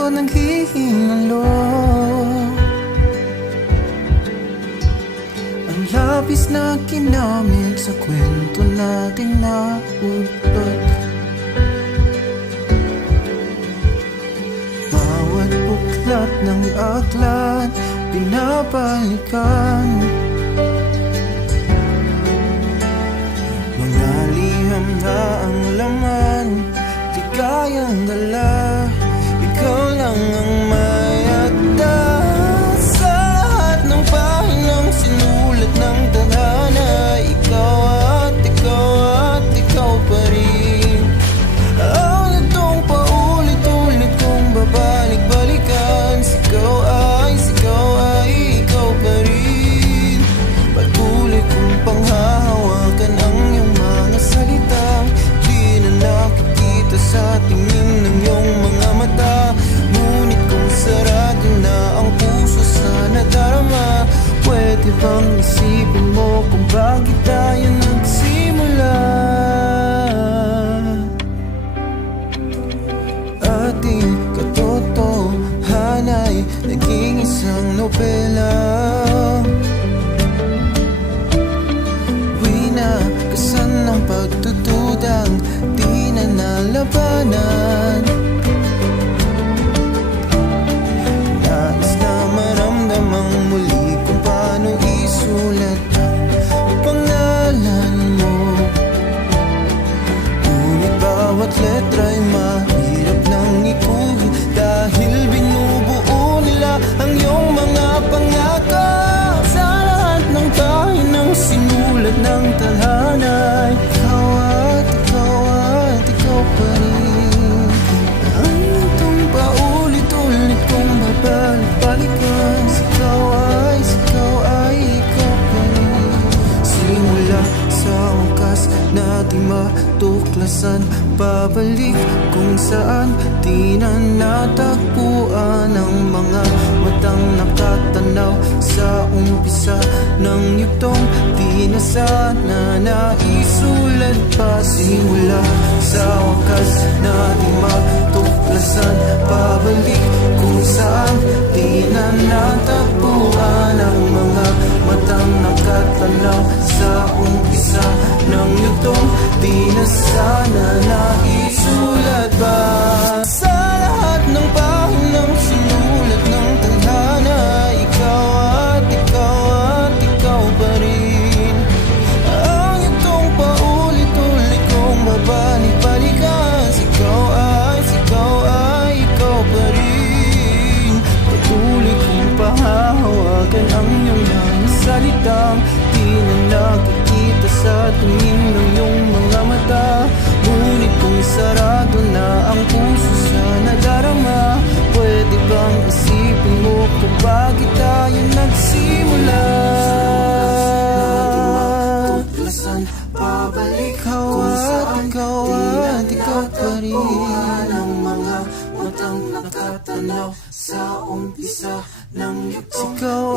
ko nang hihinalo. Ang labis na ginamit sa kwento nating naulot. Bawat buklat ng aklat pinabalikan. Mga liham na ang laman, di kayang dala. Ikaw lang ang mayagda sa lahat ng pahinang sinulat ng tadhana. Ikaw at ikaw pa rin. Ang itong paulit-ulit kong babalik-balikan. Sigaw ay ikaw pa rin. Patuloy kong panghahawakan ang iyong mga salitang di na nakikita sa tingin ng iyong mga mata. Ngunit kung sarado na ang puso sa nadarama, pwede bang isipin mo kung bakit tayo nagsimula? Ating katotohanan ay naging isang nobela. Winakasan ng pagtutudang di na nalabanan. Nais na maramdamang muli kung paano isulat ang pangalan mo. Ngunit bawat letra'y mahirap nang ikuhin, dahil binubuo nila ang iyong mga pangako. Sa lahat ng pahinang sinulat ng tadhana, ikaw at ikaw pa rin. Ang itong paulit-ulit kong babalik-balikan. Ikaw ay ikaw pa rin. Simula sa wakas nating matuklasan, pabalik kung saan di na natagpuan ang mga matang nakatanaw sa umpisa ng yugtong di na sana naisulat pa. Simula sa wakas nating matuklasan, pabalik kung saan di na natagpuan ang mga matang nakatanaw sa umpisa ng yugtong di na sana naisulat pa. Sa lahat ng pahinang sinulat ng tadhana, ikaw at ikaw pa rin. Ang itong paulit-ulit kong babalik-balikan. Ikaw ay ikaw pa rin. Patuloy kong pahahawakan ang iyong mga salitang di na nakikita sa tingin ng iyong mga mata. Ngunit kung sarado na ang puso sa nadarama, pwede bang isipin mo kung bakit tayo nagsimula? Pabalik ikaw pa rin. Ang mga matang nakatanaw sa umpisa ng yugtong. Ikaw